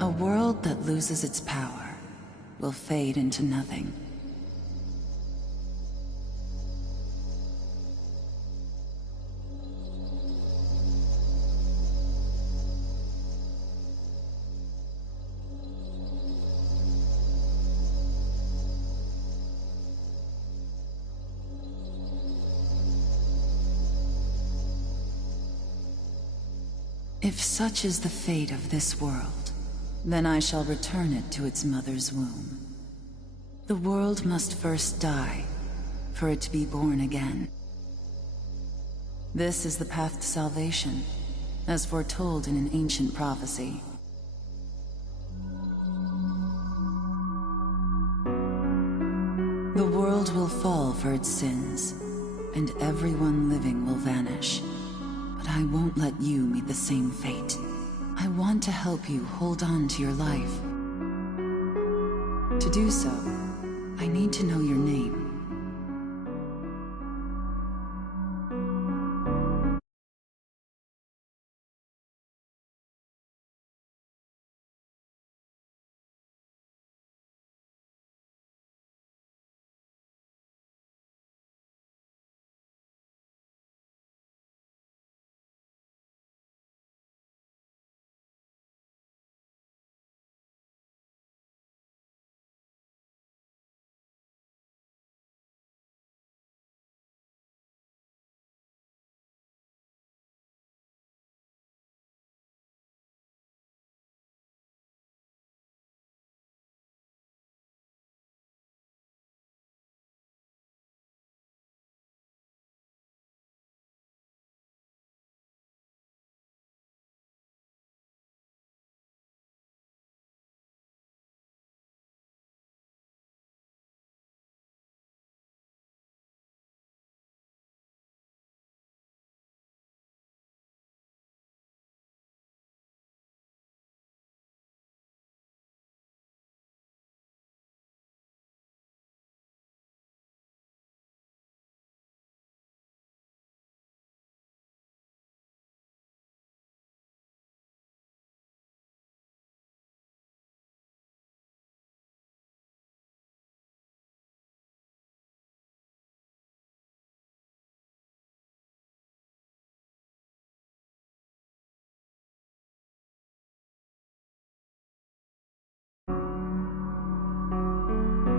A world that loses its power will fade into nothing. If such is the fate of this world, then I shall return it to its mother's womb. The world must first die, for it to be born again. This is the path to salvation, as foretold in an ancient prophecy. The world will fall for its sins, and everyone living will vanish. But I won't let you meet the same fate. I want to help you hold on to your life. To do so, I need to know your name.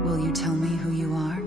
Will you tell me who you are?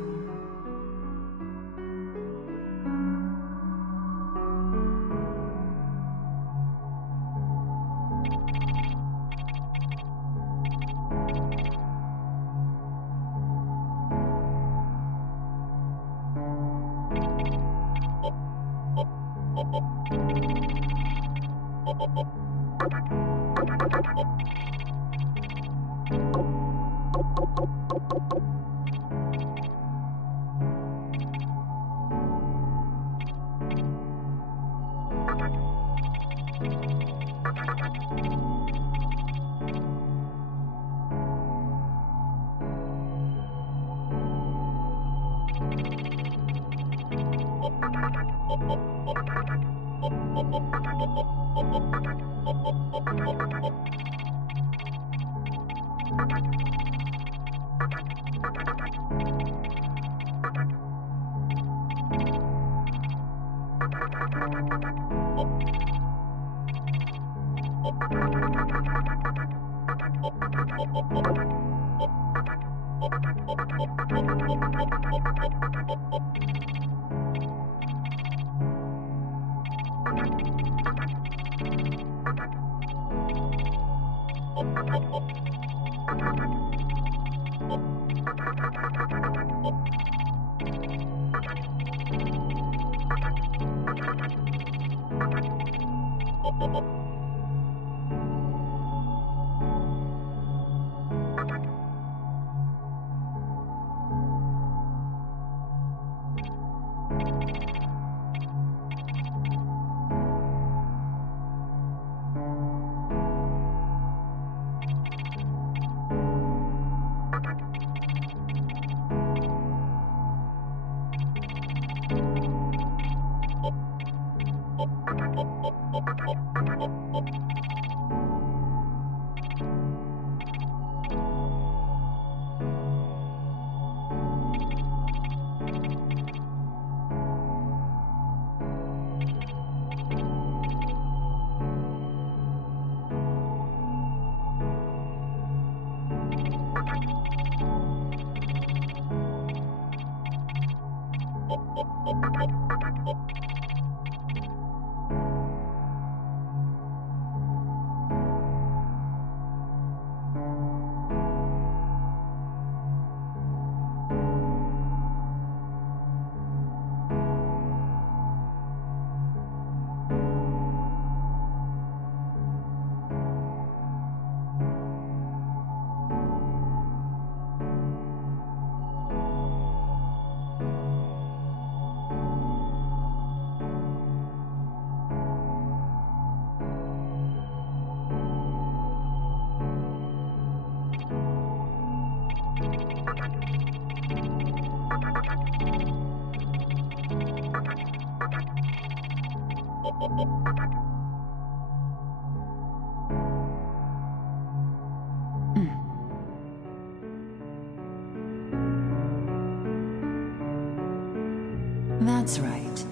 That's right.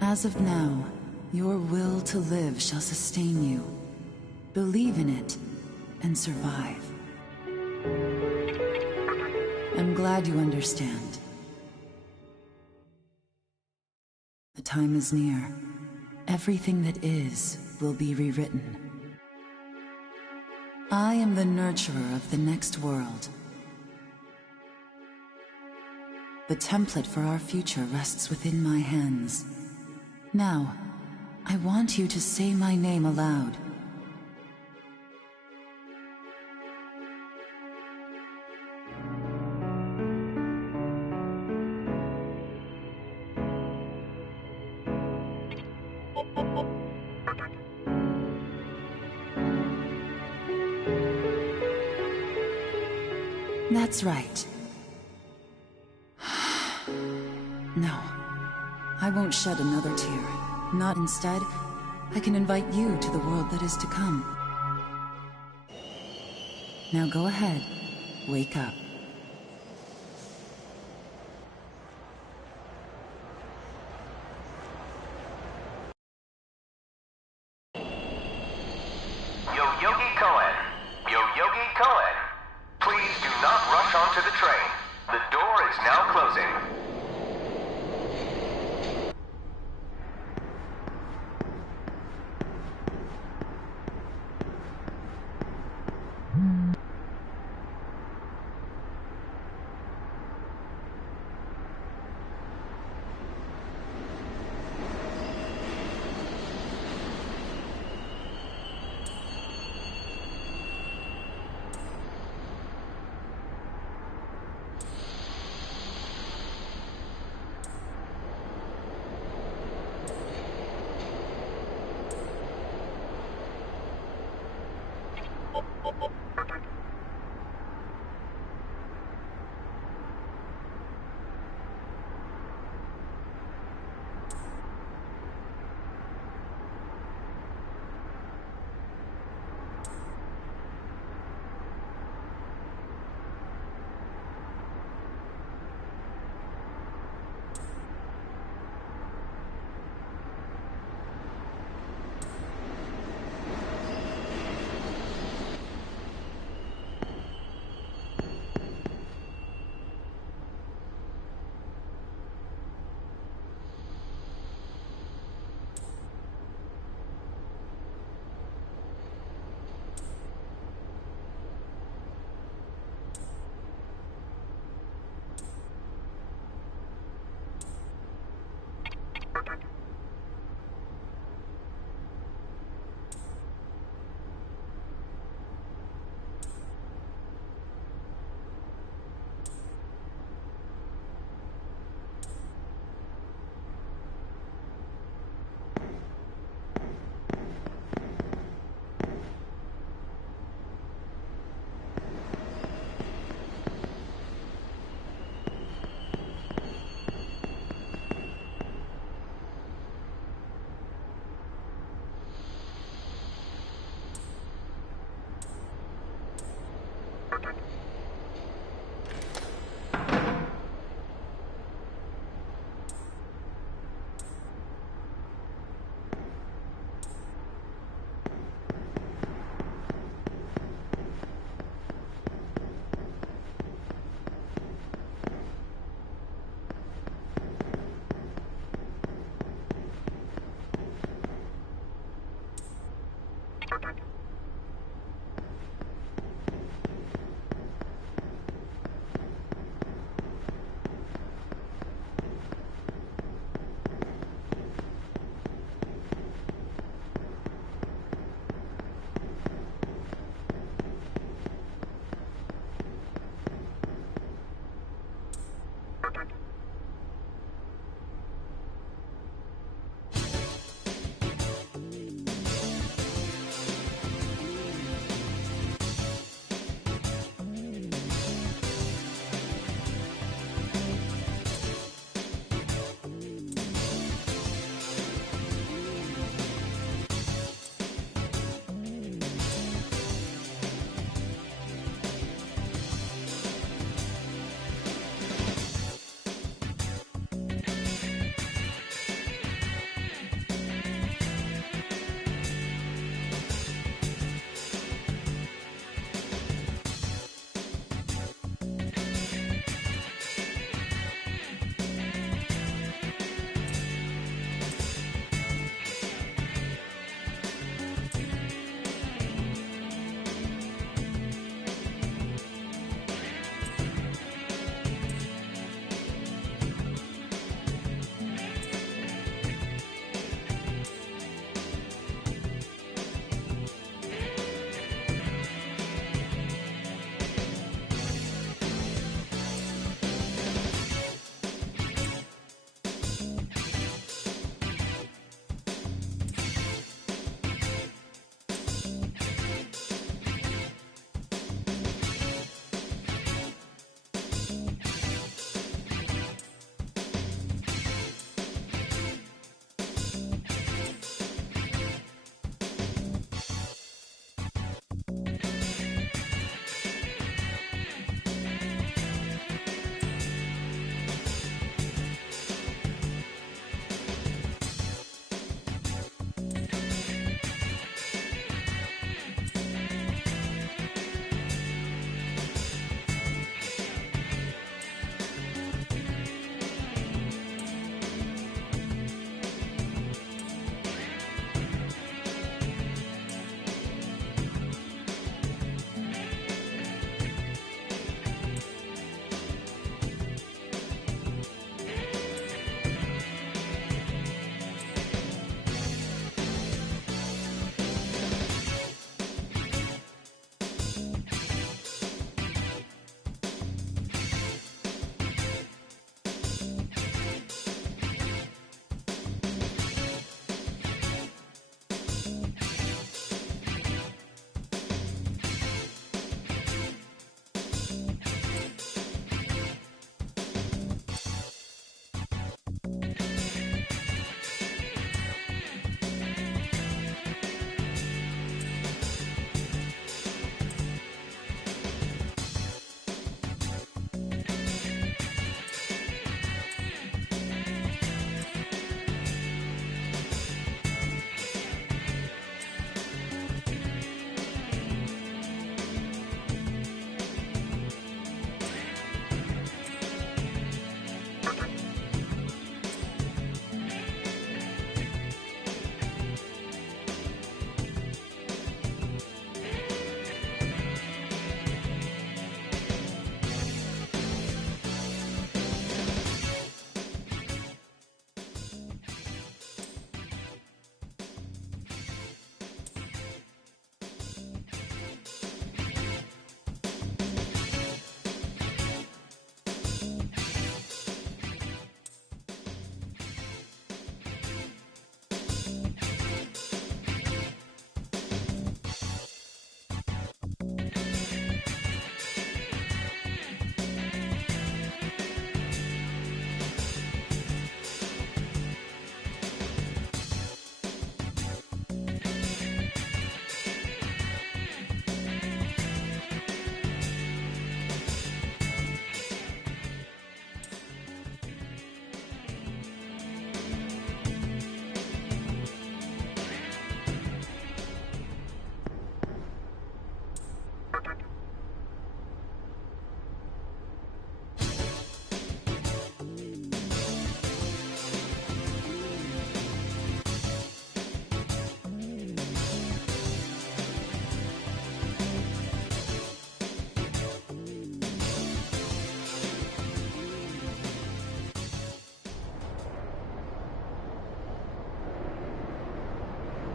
As of now, your will to live shall sustain you. Believe in it, and survive. I'm glad you understand. The time is near. Everything that is will be rewritten. I am the nurturer of the next world. The template for our future rests within my hands. Now, I want you to say my name aloud. That's right. No, I won't shed another tear. Not instead, I can invite you to the world that is to come. Now go ahead, wake up. Please do not rush onto the train. The door is now closing.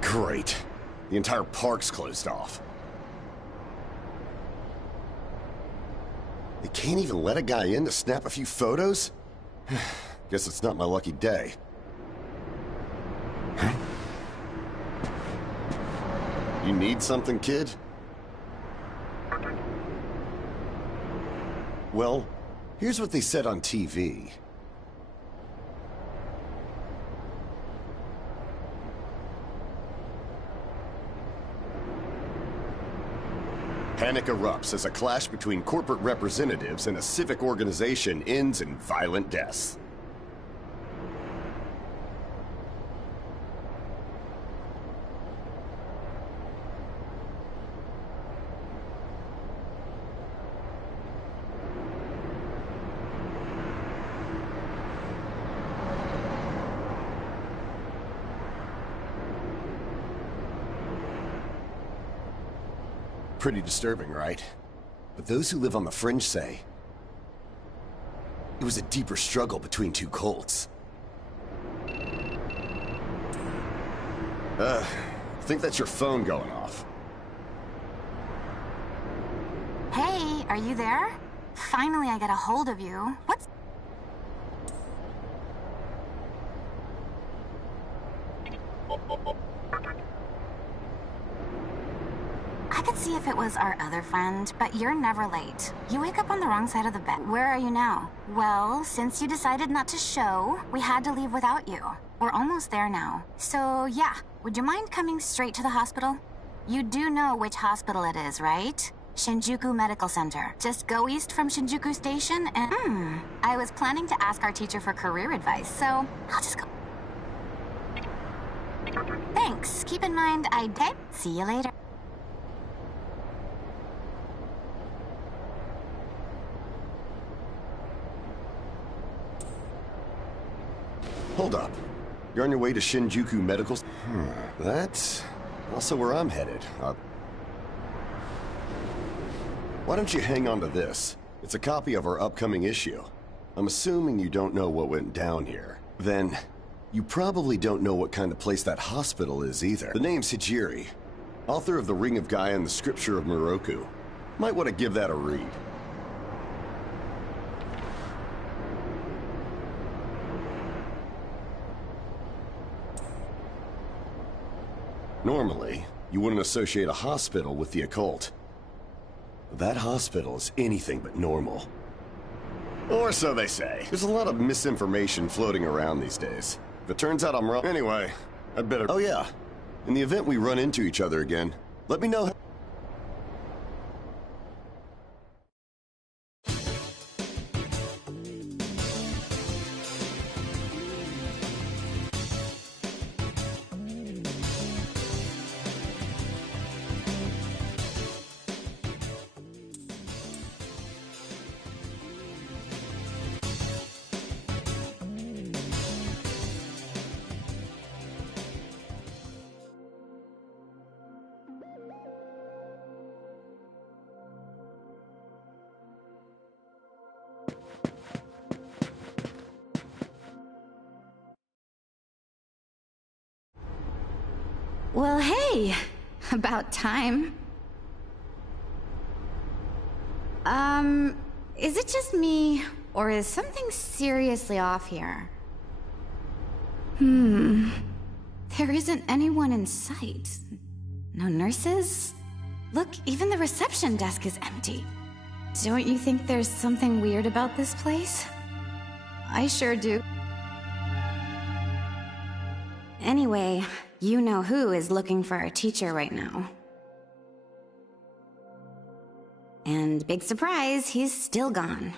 Great. The entire park's closed off. They can't even let a guy in to snap a few photos? Guess it's not my lucky day. You need something, kid? Well, here's what they said on TV. Panic erupts as a clash between corporate representatives and a civic organization ends in violent deaths. Pretty disturbing, right? But those who live on the fringe say it was a deeper struggle between two cults. I think that's your phone going off. Hey, are you there? Finally, I got a hold of you. What's... I could see if it was our other friend, but you're never late. You wake up on the wrong side of the bed. Where are you now? Well, since you decided not to show, we had to leave without you. We're almost there now. So, yeah. Would you mind coming straight to the hospital? You do know which hospital it is, right? Shinjuku Medical Center. Just go east from Shinjuku Station and... I was planning to ask our teacher for career advice, so I'll just go. Thanks. Keep in mind, I did. See you later. Hold up. You're on your way to Shinjuku Medical... That's also where I'm headed. Why don't you hang on to this? It's a copy of our upcoming issue. I'm assuming you don't know what went down here. Then, you probably don't know what kind of place that hospital is either. The name's Hijiri, author of The Ring of Gaia and the Scripture of Moroku. Might want to give that a read. Normally, you wouldn't associate a hospital with the occult. But that hospital is anything but normal. Or so they say. There's a lot of misinformation floating around these days. If it turns out I'm wrong... Anyway, I'd better... Oh yeah, in the event we run into each other again, let me know how... Well, hey, about time. Is it just me, or is something seriously off here? There isn't anyone in sight. No nurses? Look, even the reception desk is empty. Don't you think there's something weird about this place? I sure do. Anyway, you know who is looking for our teacher right now. And big surprise, he's still gone.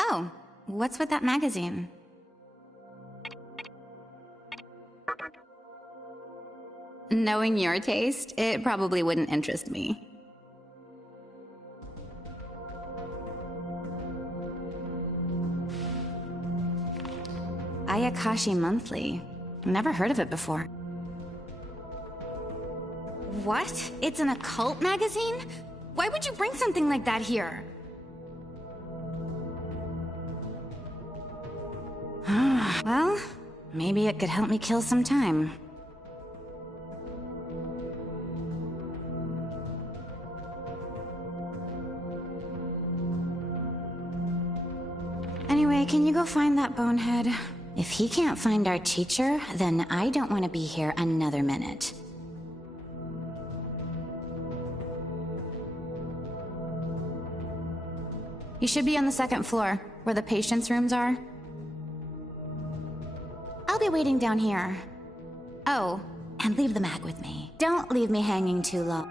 Oh, what's with that magazine? Knowing your taste, it probably wouldn't interest me. Ayakashi Monthly. Never heard of it before. What? It's an occult magazine? Why would you bring something like that here? Well, Maybe it could help me kill some time. Anyway, can you go find that bonehead? If he can't find our teacher, then I don't want to be here another minute. You should be on the second floor, where the patients' rooms are. I'll be waiting down here. Oh, and leave the mag with me. Don't leave me hanging too long.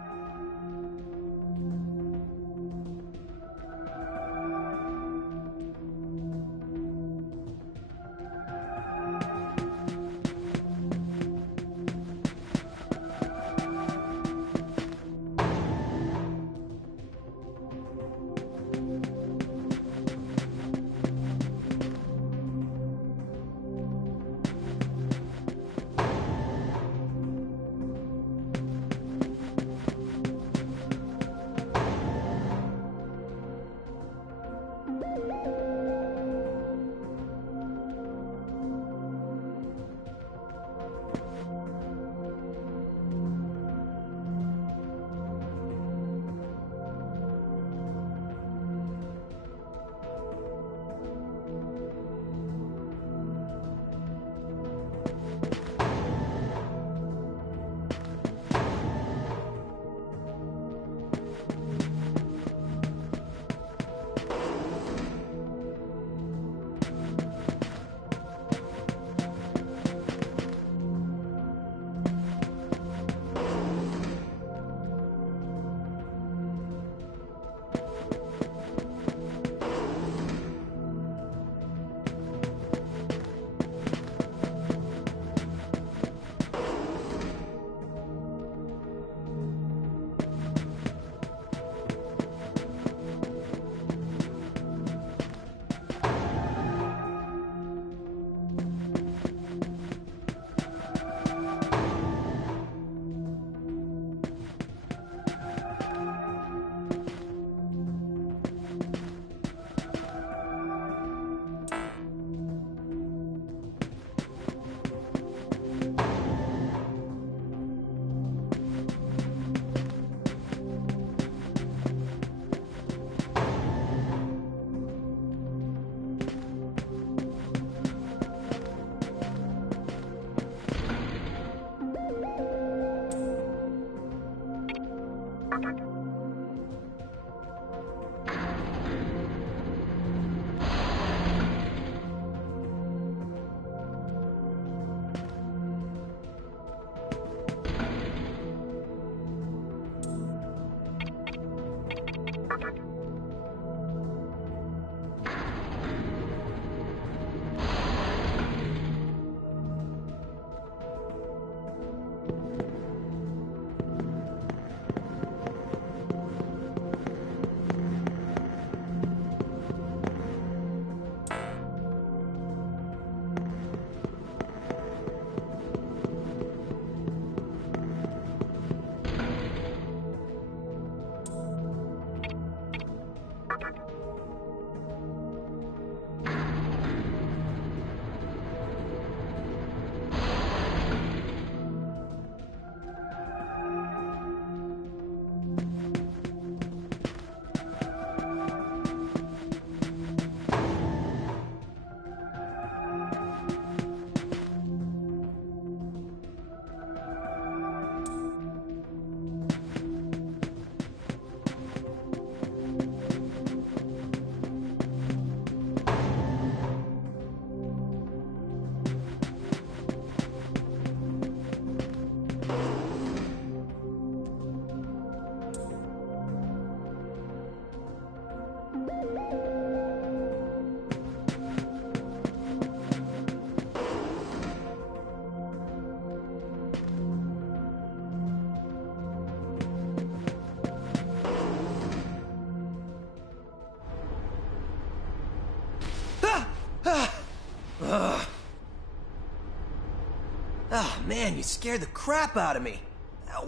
Oh, man, you scared the crap out of me.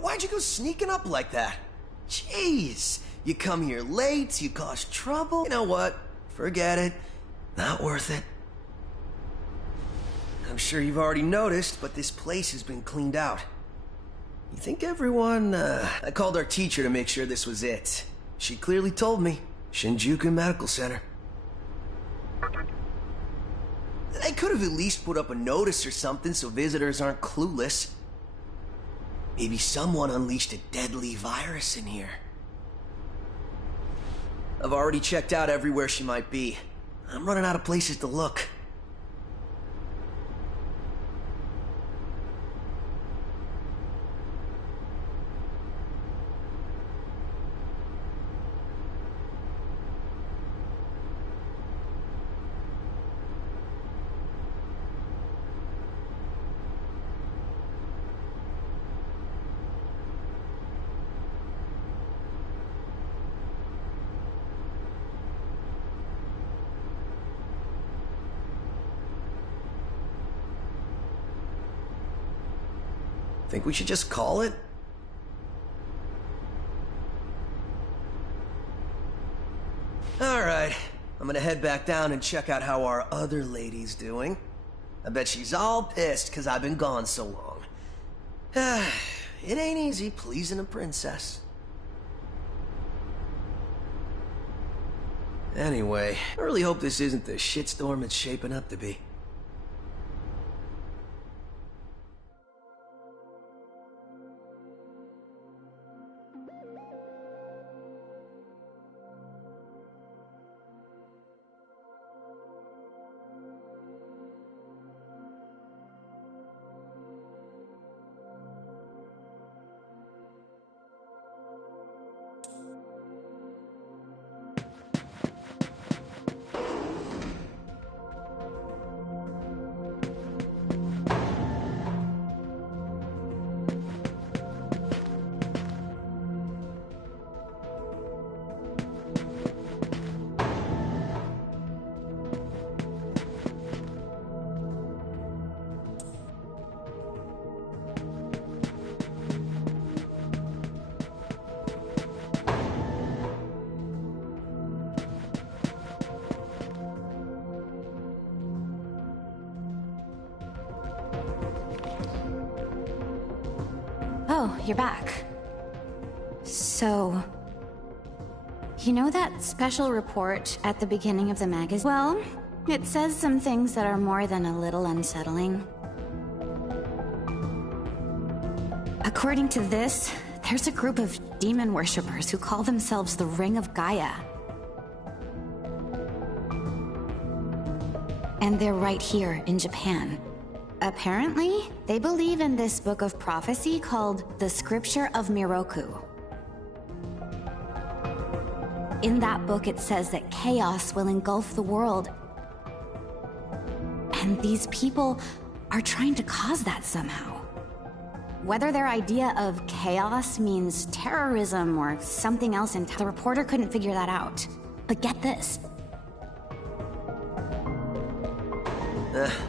Why'd you go sneaking up like that? Jeez, you come here late, you cause trouble. You know what? Forget it. Not worth it. I'm sure you've already noticed, but this place has been cleaned out. You think everyone, I called our teacher to make sure this was it. She clearly told me. Shinjuku Medical Center. They could have at least put up a notice or something so visitors aren't clueless. Maybe someone unleashed a deadly virus in here. I've already checked out everywhere she might be. I'm running out of places to look. Think we should just call it? Alright, I'm gonna head back down and check out how our other lady's doing. I bet she's all pissed because I've been gone so long. It ain't easy pleasing a princess. Anyway, I really hope this isn't the shitstorm it's shaping up to be. Oh, you're back. So... You know that special report at the beginning of the magazine? Well, it says some things that are more than a little unsettling. According to this, there's a group of demon worshippers who call themselves the Ring of Gaia. And they're right here in Japan. Apparently, they believe in this book of prophecy called the Scripture of Miroku. In that book, it says that chaos will engulf the world. And these people are trying to cause that somehow. Whether their idea of chaos means terrorism or something else, the reporter couldn't figure that out. But get this.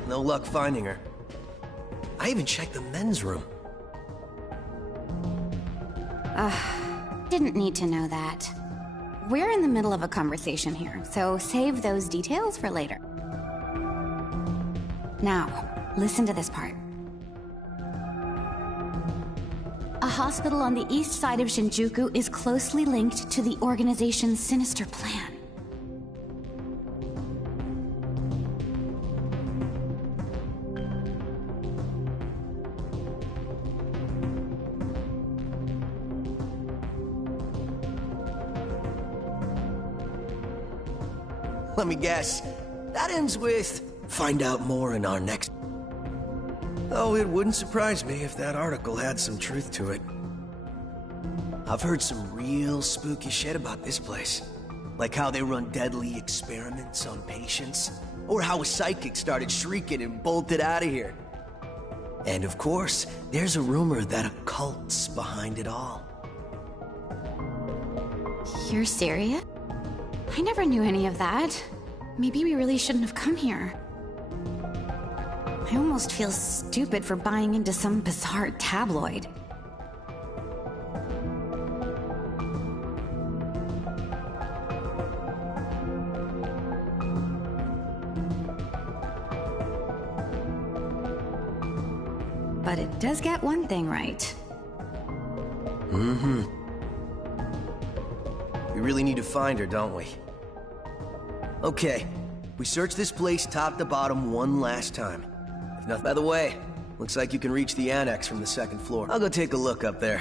No luck finding her. I even checked the men's room. Didn't need to know that. We're in the middle of a conversation here, so save those details for later. Now, listen to this part. A hospital on the east side of Shinjuku is closely linked to the organization's sinister plan. Let me guess. That ends with, find out more in our next... Oh, it wouldn't surprise me if that article had some truth to it. I've heard some real spooky shit about this place. Like how they run deadly experiments on patients, or how a psychic started shrieking and bolted out of here. And of course, there's a rumor that a cult's behind it all. You're serious? I never knew any of that. Maybe we really shouldn't have come here. I almost feel stupid for buying into some bizarre tabloid. does get one thing right. Mm-hmm. We really need to find her, don't we? Okay, we search this place top to bottom one last time. If not, by the way, looks like you can reach the annex from the second floor. I'll go take a look up there.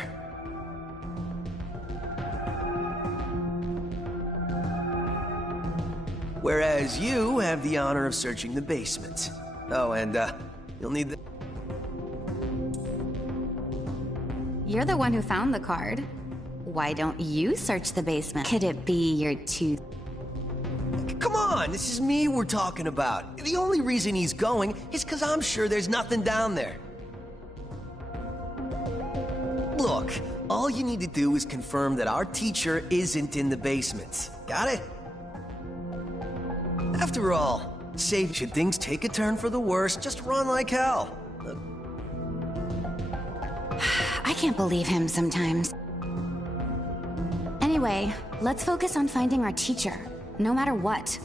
Whereas you have the honor of searching the basement. Oh, and, you'll need the... You're the one who found the card. Why don't you search the basement? Could it be your tooth? Come on, this is me we're talking about. The only reason he's going is because I'm sure there's nothing down there. Look, all you need to do is confirm that our teacher isn't in the basement. Got it? After all, should things take a turn for the worse, just run like hell. I can't believe him sometimes. Anyway, let's focus on finding our teacher, no matter what.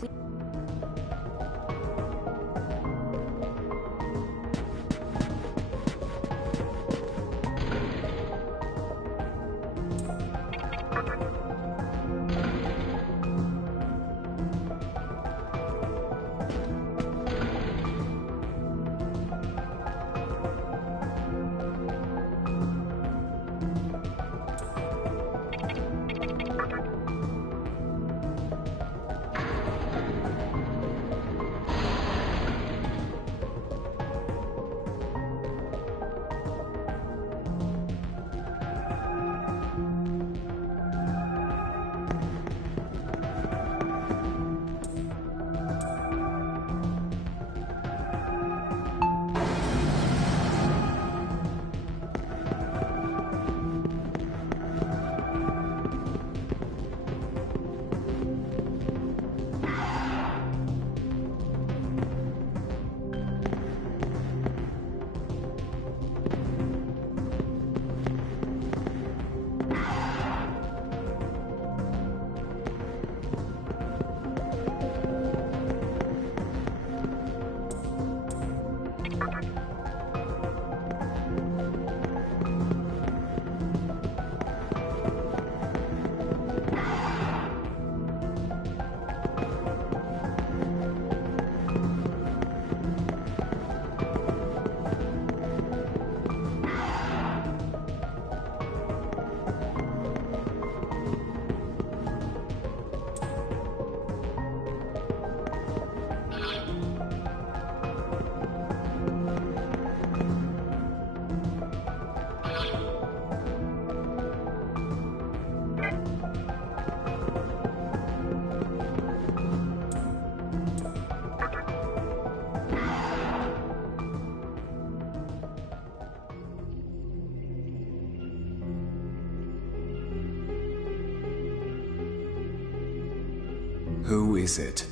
Who is it?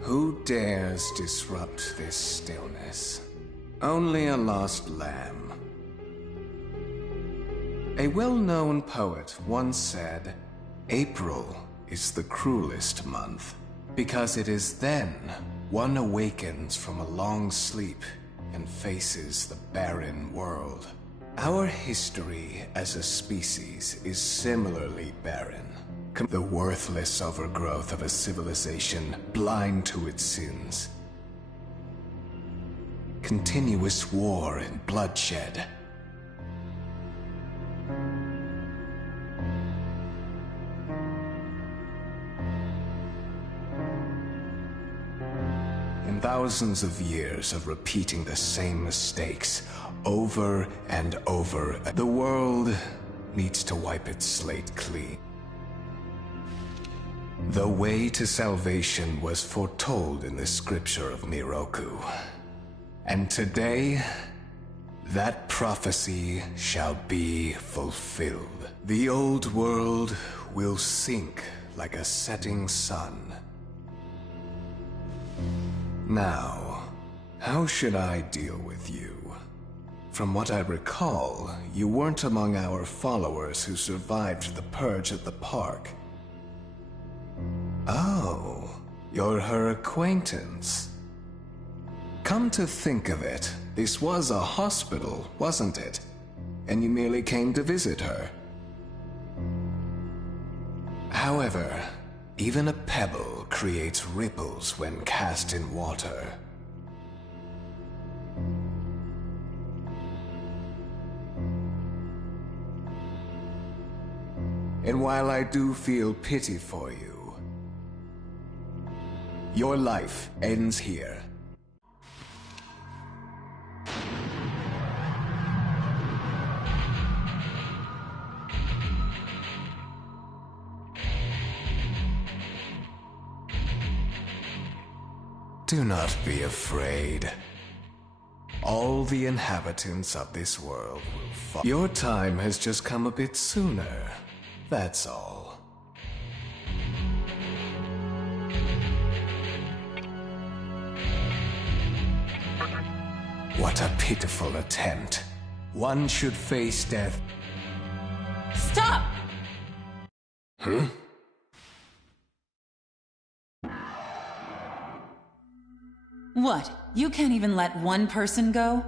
Who dares disrupt this stillness? Only a lost lamb. A well-known poet once said, April is the cruelest month, because it is then one awakens from a long sleep and faces the barren world. Our history as a species is similarly barren. The worthless overgrowth of a civilization blind to its sins. Continuous war and bloodshed. And thousands of years of repeating the same mistakes over and over. The world needs to wipe its slate clean. The way to salvation was foretold in the scripture of Miroku. And today, that prophecy shall be fulfilled. The old world will sink like a setting sun. Now, how should I deal with you? From what I recall, you weren't among our followers who survived the purge at the park. Oh, you're her acquaintance. Come to think of it, This was a hospital, wasn't it? And you merely came to visit her. However, even a pebble creates ripples when cast in water. And while I do feel pity for you, your life ends here. Do not be afraid. All the inhabitants of this world will fall. Your time has just come a bit sooner, that's all. What a pitiful attempt. One should face death. Stop! Huh? What? You can't even let one person go?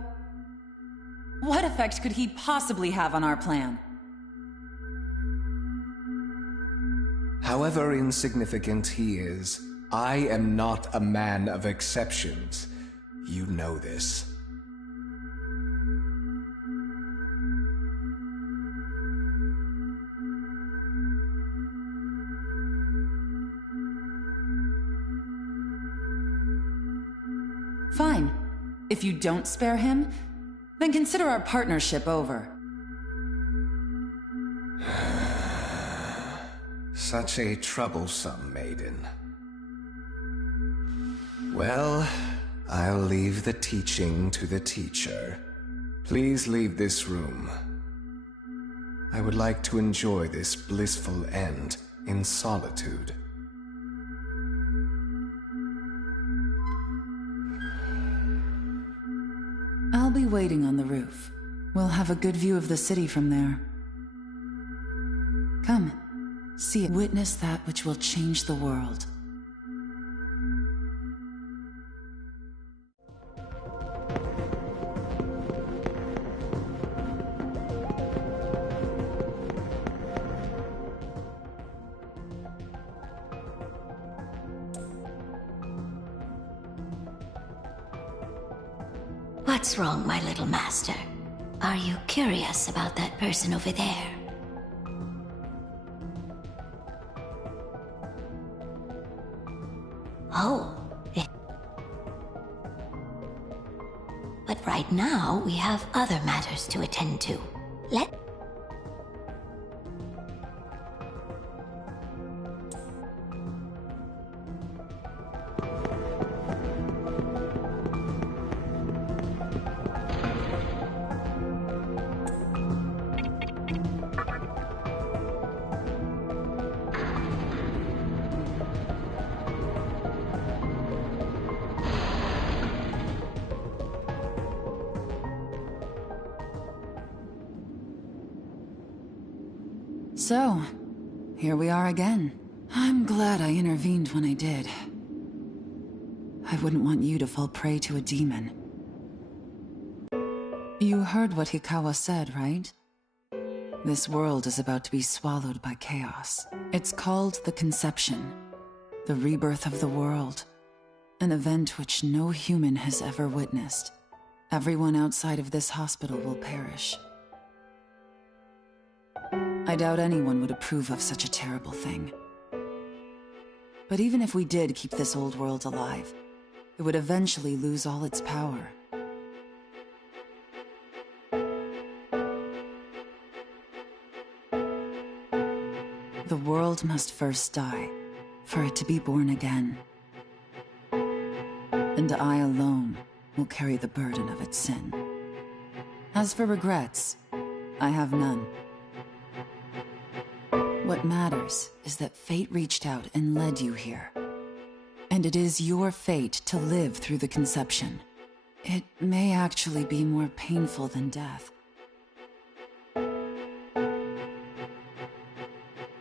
What effect could he possibly have on our plan? However insignificant he is, I am not a man of exceptions. You know this. Fine. If you don't spare him, then consider our partnership over. Such a troublesome maiden. Well, I'll leave the teaching to the teacher. Please leave this room. I would like to enjoy this blissful end in solitude. I'll be waiting on the roof. We'll have a good view of the city from there. Come, see it. Witness that which will change the world. What's wrong, my little master? Are you curious about that person over there? Oh. But right now, we have other matters to attend to. So, here we are again. I'm glad I intervened when I did. I wouldn't want you to fall prey to a demon. You heard what Hikawa said, right? This world is about to be swallowed by chaos. It's called the Conception, the rebirth of the world. An event which no human has ever witnessed. Everyone outside of this hospital will perish. I doubt anyone would approve of such a terrible thing. But even if we did keep this old world alive, it would eventually lose all its power. The world must first die, for it to be born again. And I alone will carry the burden of its sin. As for regrets, I have none. What matters is that fate reached out and led you here. And it is your fate to live through the Conception. It may actually be more painful than death.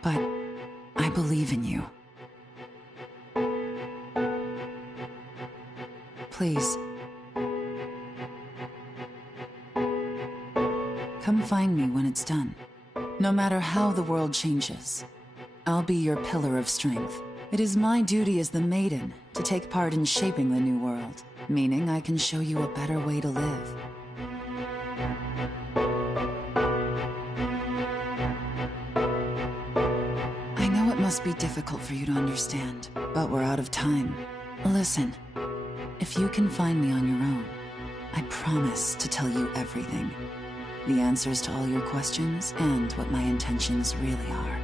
But I believe in you. Please, find me when it's done. No matter how the world changes, I'll be your pillar of strength. It is my duty as the Maiden to take part in shaping the new world, meaning I can show you a better way to live. I know it must be difficult for you to understand, but we're out of time. Listen, if you can find me on your own, I promise to tell you everything. The answers to all your questions and what my intentions really are.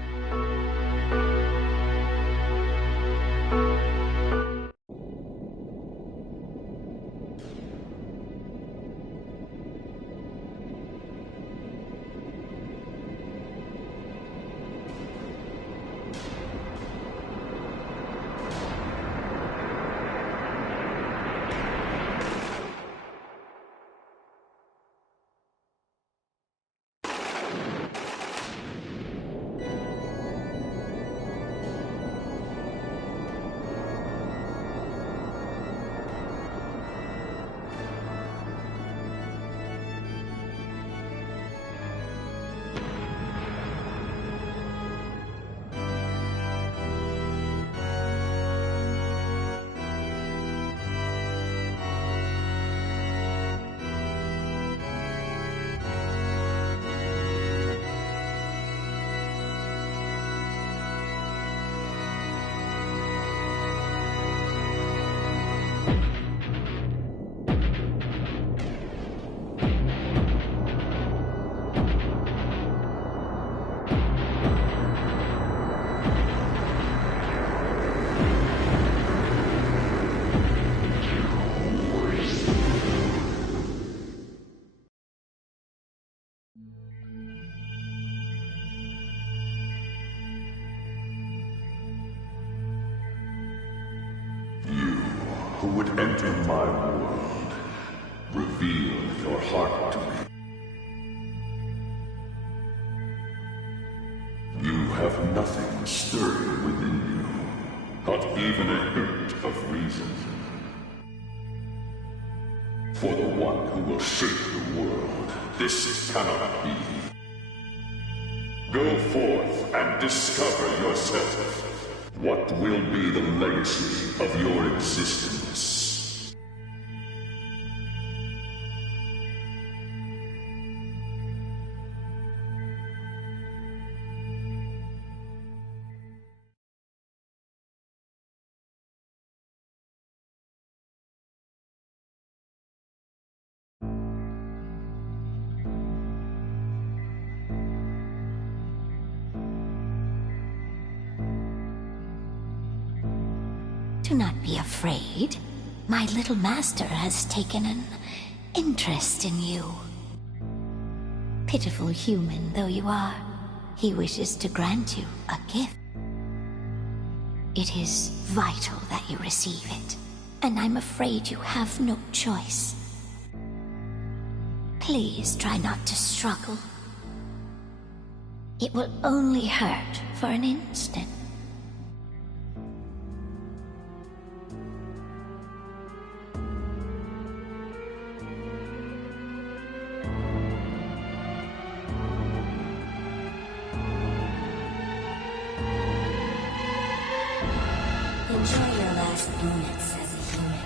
Who would enter my world, reveal your heart to me. You have nothing stirring within you, not even a hint of reason. For the one who will shape the world, this cannot be. Go forth and discover yourself. What will be the legacy of your existence? Do not be afraid. My little master has taken an interest in you. Pitiful human though you are, he wishes to grant you a gift. It is vital that you receive it, and I'm afraid you have no choice. Please try not to struggle. It will only hurt for an instant. Enjoy your last moments as a human.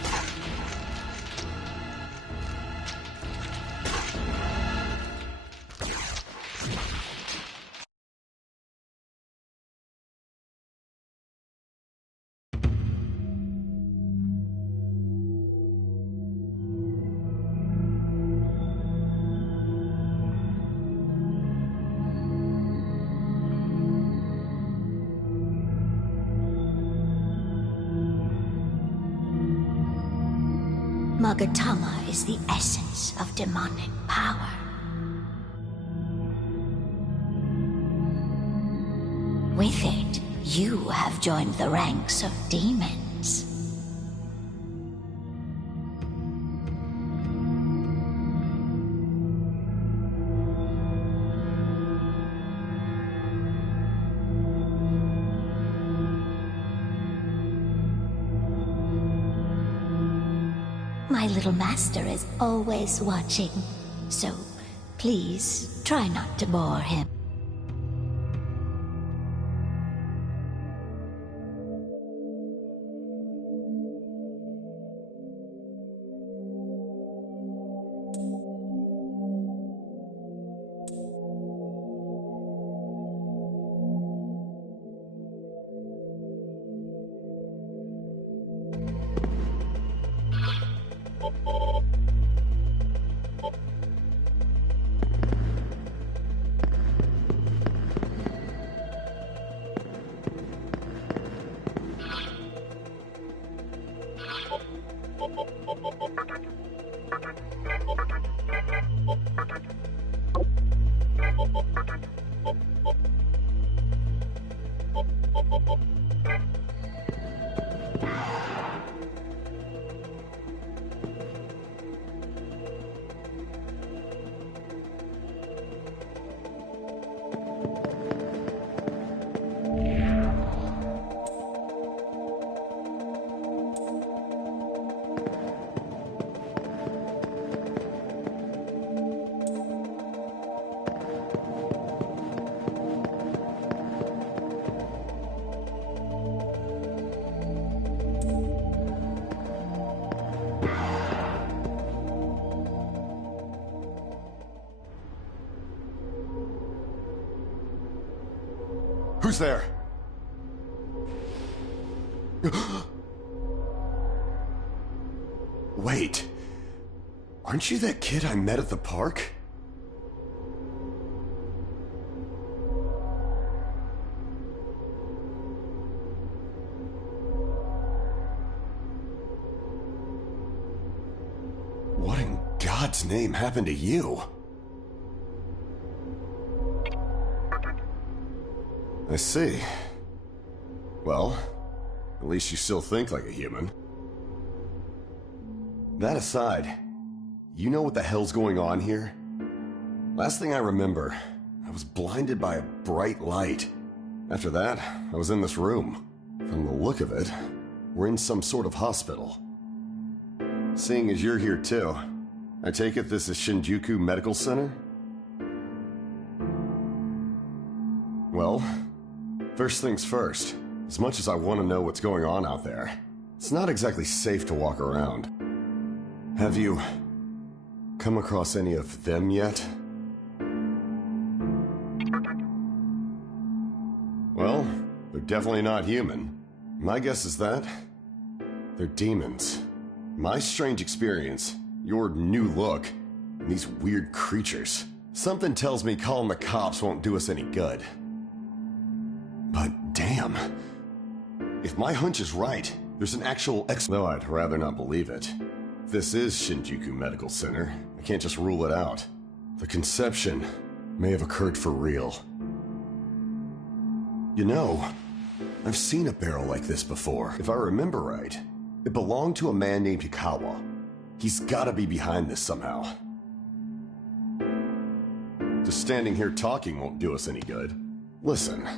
Magatama is the essence of demonic power. With it, you have joined the ranks of demons. My little master is always watching, so Please, try not to bore him. Who's there? Wait. Aren't you that kid I met at the park? What in God's name happened to you? I see. Well, at least you still think like a human. That aside, you know what the hell's going on here? Last thing I remember, I was blinded by a bright light. After that, I was in this room. From the look of it, we're in some sort of hospital. Seeing as you're here too, I take it this is Shinjuku Medical Center? Well, first things first, as much as I want to know what's going on out there, it's not exactly safe to walk around. Have you come across any of them yet? Well, they're definitely not human. My guess is that they're demons. My strange experience, your new look, and these weird creatures. Something tells me calling the cops won't do us any good. But damn, if my hunch is right, there's an actual though I'd rather not believe it. If this is Shinjuku Medical Center, I can't just rule it out. The conception may have occurred for real. You know, I've seen a barrel like this before. If I remember right, it belonged to a man named Hikawa. He's gotta be behind this somehow. Just standing here talking won't do us any good. Listen,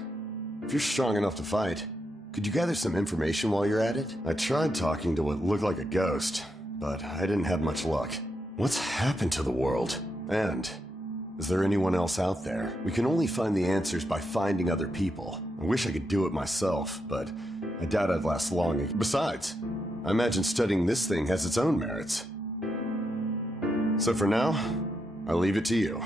if you're strong enough to fight, could you gather some information while you're at it? I tried talking to what looked like a ghost, but I didn't have much luck. What's happened to the world? And is there anyone else out there? We can only find the answers by finding other people. I wish I could do it myself, but I doubt I'd last long. Besides, I imagine studying this thing has its own merits. So for now, I'll leave it to you.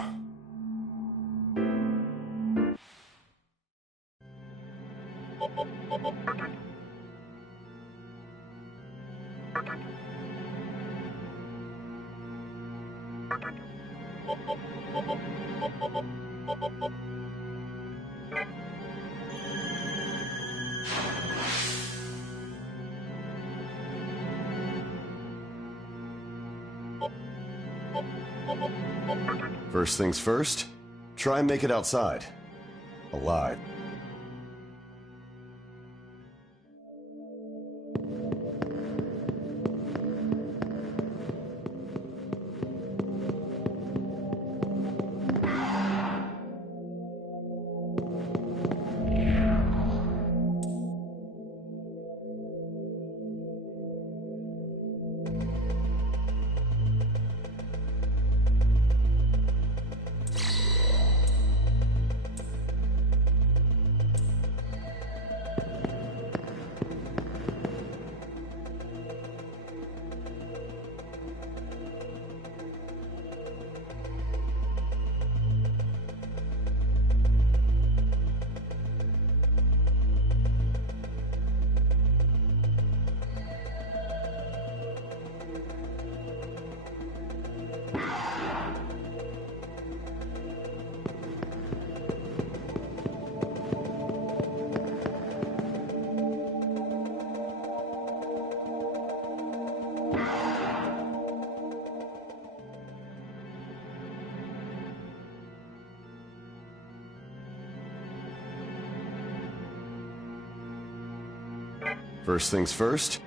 First things first, try and make it outside. Alive. First things first.